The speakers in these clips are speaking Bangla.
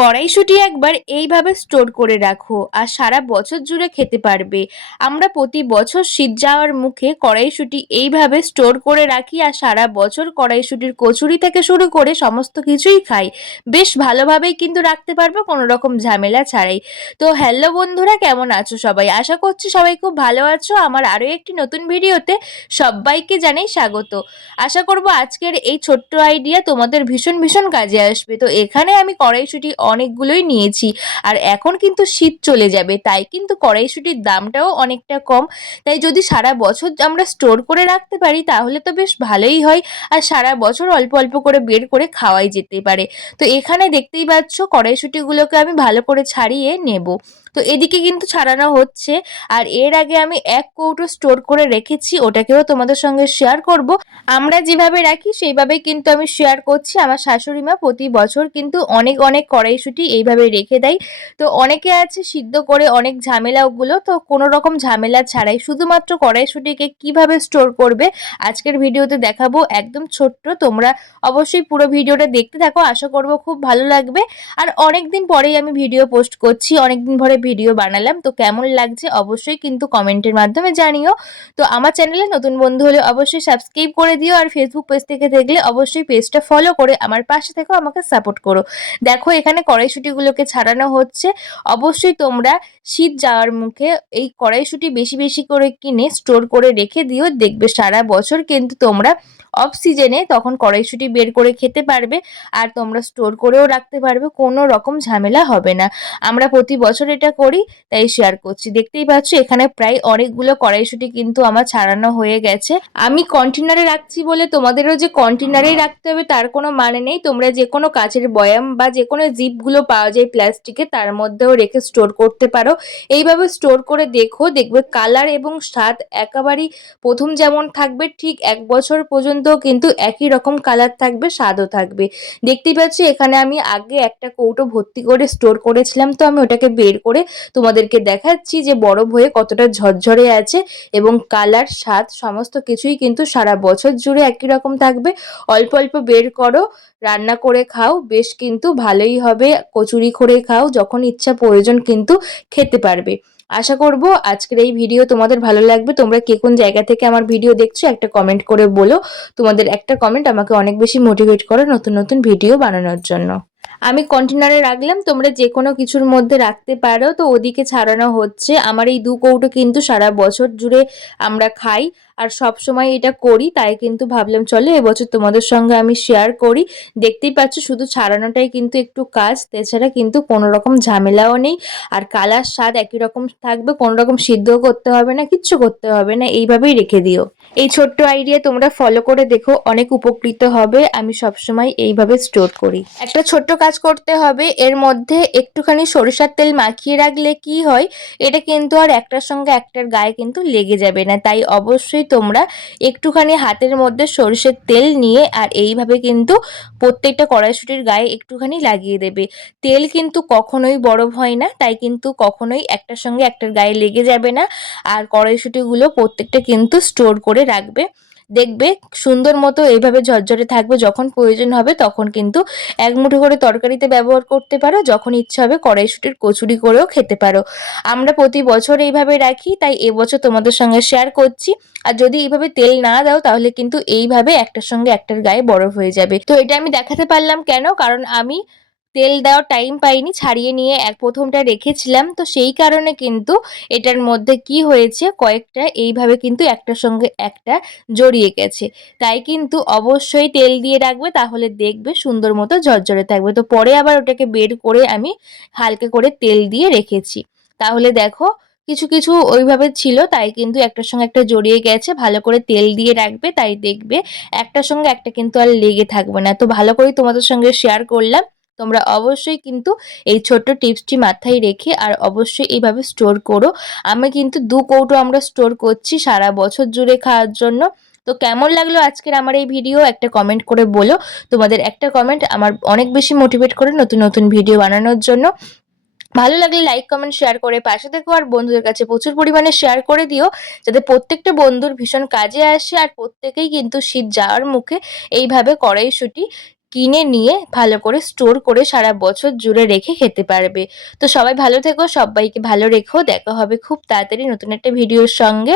কড়াইশুঁটি একবার এইভাবে স্টোর করে রাখো আর সারা বছর জুড়ে খেতে পারবে। আমরা প্রতি বছর শীত যাওয়ার মুখে কড়াইশুঁটি এইভাবে স্টোর করে রাখি আর সারা বছর কড়াইশুঁটির কচুরি থেকে শুরু করে সমস্ত কিছুই খাই। বেশ ভালোভাবেই কিন্তু রাখতে পারব, কোনো রকম ঝামেলা ছাড়াই। তো হ্যালো বন্ধুরা, কেমন আছো সবাই? আশা করছি সবাই খুব ভালো আছো। আমার আরও একটি নতুন ভিডিওতে সবাইকে জানাই স্বাগত। আশা করব আজকের এই ছোট্ট আইডিয়া তোমাদের ভীষণ ভীষণ কাজে আসবে। তো এখানে আমি কড়াইশুঁটি অনেকগুলোই নিয়েছি। আর এখন কিন্তু শীত চলে যাবে, তাই কিন্তু কড়াইশুটির দামটাও অনেকটা কম। তাই যদি সারা বছর আমরা স্টোর করে রাখতে পারি, তাহলে তো বেশ ভালোই হয়। আর সারা বছর অল্প অল্প করে বের করে খাওয়াই যেতে পারে। তো এখানে দেখতেই পাচ্ছ, কড়াইশুটিগুলোকে আমি ভালো করে ছাড়িয়ে নেব। তো এদিকে কিন্তু ছাড়ানো হচ্ছে। আর এর আগে আমি এক কৌটো স্টোর করে রেখেছি, ওটাকেও তোমাদের সঙ্গে শেয়ার করব। আমরা যেভাবে রাখি, সেইভাবেই কিন্তু আমি শেয়ার করছি। আমার শাশুড়ি মা প্রতি বছর কিন্তু অনেক অনেক কড়াইশুঁটি এইভাবে রেখে দেয়। তো অনেকে আছে সিদ্ধ করে অনেক ঝামেলা ওগুলো, তো কোনো রকম ঝামেলা ছাড়াই। শুধুমাত্র কড়াইশুঁটিকে কীভাবে স্টোর করবে, আজকের ভিডিওতে দেখাবো। একদম ছোট্ট, তোমরা অবশ্যই পুরো ভিডিওটা দেখতে থাকো। আশা করব খুব ভালো লাগবে। আর অনেক দিন পরেই আমি ভিডিও পোস্ট করছি অনেক দিন পরে ভিডিও বানালাম। তো কেমন লাগছে অবশ্যই কিন্তু কমেন্টের মাধ্যমে জানিও। তো আমার চ্যানেলে নতুন বন্ধু হলে অবশ্যই সাবস্ক্রাইব করে দিও আর ফেসবুক পেজ থেকে দেখলে অবশ্যই পেজটা ফলো করে আমার পাশে থেকেও আমাকে সাপোর্ট করো। দেখো এখানে কড়াইশুটিগুলোকে ছাড়ানো হচ্ছে। অবশ্যই তোমরা শীত যাওয়ার মুখে এই কড়াইশুটি বেশি বেশি করে কিনে স্টোর করে রেখে দিও। দেখবে সারা বছর কিন্তু তোমরা অফ সিজনে তখন কড়াইশুটি বের করে খেতে পারবে আর তোমরা স্টোর করেও রাখতে পারবে, কোনো রকম ঝামেলা হবে না। আমরা প্রতি বছর এটা করি, তাই শেয়ার করছি। দেখতেই পাচ্ছ, এখানে প্রায় অনেকগুলো কড়াইশুটি কিন্তু আমার ছাড়ানো হয়ে গেছে। আমি কন্টেনারে রাখছি বলে তোমাদেরও যে কন্টেনারেই রাখতে হবে, তার কোনো মানে নেই। তোমরা যে কোনো কাচের বয়াম বা যে কোনো জিপগুলো পাওয়া যায় প্লাস্টিকে তার মধ্যেও রেখে স্টোর করতে পারো। এইভাবে স্টোর করে দেখো, দেখবে কালার এবং স্বাদ একেবারেই প্রথম যেমন থাকবে, ঠিক এক বছর পর্যন্ত কিন্তু একই রকম কালার থাকবে, স্বাদও থাকবে। দেখতেই পাচ্ছি, এখানে আমি আগে একটা কৌটো ভর্তি করে স্টোর করেছিলাম, তো আমি ওটাকে বের করে তোমাদেরকে দেখাচ্ছি যে বরফ হয়ে কতটা ঝরঝরে আছে এবং কালার স্বাদ সমস্ত কিছুই কিন্তু সারা বছর জুড়ে একই রকম থাকবে। অল্প অল্প বের করো, রান্না করে খাও, বেশ কিন্তু ভালোই হবে। কচুরি করে খাও, যখন ইচ্ছা প্রয়োজন কিন্তু খেতে পারবে। আশা করব আজকের এই ভিডিও তোমাদের ভালো লাগবে। তোমরা কে কোন জায়গা থেকে আমার ভিডিও দেখছ, একটা কমেন্ট করে বলো। তোমাদের একটা কমেন্ট আমাকে অনেক বেশি মোটিভেট করে নতুন নতুন ভিডিও বানানোর জন্য। আমি কন্টেনারে রাখলাম, তোমরা যে কোনো কিছুর মধ্যে রাখতে পারো। তো ওদিকে ছাড়ানো হচ্ছে। আমার এই দু কৌটো কিন্তু সারা বছর জুড়ে আমরা খাই। আর সব সময় এটা করি, তাই কিন্তু ভাবলাম চলো এবছর তোমাদের সঙ্গে আমি শেয়ার করি। দেখতেই পাচ্ছ শুধু ছাড়ানোটাই কিন্তু একটু কাজ এছাড়া কিন্তু কোনো রকম ঝামেলাও নেই। আর কালার স্বাদ একই রকম থাকবে, কোনো রকম সিদ্ধ করতে হবে না, কিচ্ছু করতে হবে না, এইভাবেই রেখে দিও। এই ছোট্ট আইডিয়া তোমরা ফলো করে দেখো, অনেক উপকৃত হবে, আমি সবসময় এইভাবে স্টোর করি। একটা ছোট্ট কাজ করতে হবে, এর মধ্যে একটুখানি সরিষার তেল মাখিয়ে রাখলে কি হয়, এটা কিন্তু আর একটার সঙ্গে একটার গায়ে কিন্তু লেগে যাবে না, তাই অবশ্যই তোমরা একটুখানি হাতের মধ্যে সরষের তেল নিয়ে আর এইভাবে কিন্তু প্রত্যেকটা কড়াইশুটির গায়ে একটুখানি লাগিয়ে দেবে। তেল কিন্তু কখনোই বরফ হয় না, তাই কিন্তু কখনোই একটার সঙ্গে একটার গায়ে লেগে যাবে না। আর কড়াইশুটিগুলো প্রত্যেকটা কিন্তু স্টোর করে রাখবে। দেখবে সুন্দর মতো এইভাবে ঝরঝরে থাকবে, যখন প্রয়োজন হবে তখন কিন্তু এক মুঠো করে তরকারিতে ব্যবহার করতে পারো, যখন ইচ্ছা হবে কড়াইশুটির কচুরি করেও খেতে পারো। আমরা প্রতি বছর এইভাবে রাখি, তাই এবছর তোমাদের সঙ্গে শেয়ার করছি। আর যদি এইভাবে তেল না দাও তাহলে কিন্তু এইভাবে একটার সঙ্গে একটার গায়ে বরফ হয়ে যাবে। তো এটা আমি দেখাতে পারলাম কেন? কারণ আমি তেল দেওয়ার টাইম পাইনি, ছাড়িয়ে নিয়ে এক প্রথমটা রেখেছিলাম। তো সেই কারণে কিন্তু এটার মধ্যে কি হয়েছে, কয়েকটা এইভাবে কিন্তু একটার সঙ্গে একটা জড়িয়ে গেছে। তাই কিন্তু অবশ্যই তেল দিয়ে রাখবে, তাহলে দেখবে সুন্দর মতো ঝরঝরে থাকবে। তো পরে আবার ওটাকে বের করে আমি হালকা করে তেল দিয়ে রেখেছি। তাহলে দেখো, কিছু কিছু ওইভাবে ছিল, তাই কিন্তু একটার সঙ্গে একটা জড়িয়ে গেছে। ভালো করে তেল দিয়ে রাখবে, তাই দেখবে একটার সঙ্গে একটা কিন্তু আর লেগে থাকবে না। তো ভালো করেই তোমাদের সঙ্গে শেয়ার করলাম। তোমরা অবশ্যই কিন্তু এই ছোট্ট টিপসটি মাথায় রেখে আর অবশ্যই এইভাবে স্টোর করো। আমি কিন্তু দু কৌটো আমরা স্টোর করছি সারা বছর জুড়ে খাওয়ার জন্য। তো কেমন লাগল আজকের আমার এই ভিডিও একটা কমেন্ট করে বলো। তোমাদের একটা কমেন্ট আমার অনেক বেশি মোটিভেট করে নতুন নতুন ভিডিও বানানোর জন্য। ভালো লাগলে লাইক কমেন্ট শেয়ার করে পাশে থেকো আর বন্ধুদের কাছে প্রচুর পরিমাণে শেয়ার করে দিও যাতে প্রত্যেকটা বন্ধুর ভীষণ কাজে আসে আর প্রত্যেকেই কিন্তু শীত যাওয়ার মুখে এইভাবে কড়াইশুটি কিনে নিয়ে ভালো করে স্টোর করে সারা বছর জুড়ে রেখে খেতে পারবে। তো সবাই ভালো থেকো, সবাইকে ভালো রেখো। দেখা হবে খুব তাড়াতাড়ি নতুন একটা ভিডিওর সঙ্গে।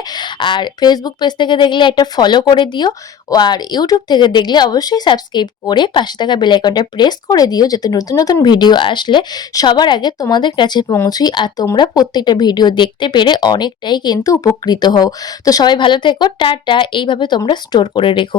আর ফেসবুক পেজ থেকে দেখলে একটা ফলো করে দিও। আর ইউটিউব থেকে দেখলে অবশ্যই সাবস্ক্রাইব করে পাশে থাকা বেল আইকনটা প্রেস করে দিও যাতে নতুন নতুন ভিডিও আসলে সবার আগে তোমাদের কাছে পৌঁছই। আর তোমরা প্রত্যেকটা ভিডিও দেখতে পেরে অনেকটাই কিন্তু উপকৃত হও। তো সবাই ভালো থেকো, টাটা। এইভাবে তোমরা স্টোর করে রেখো।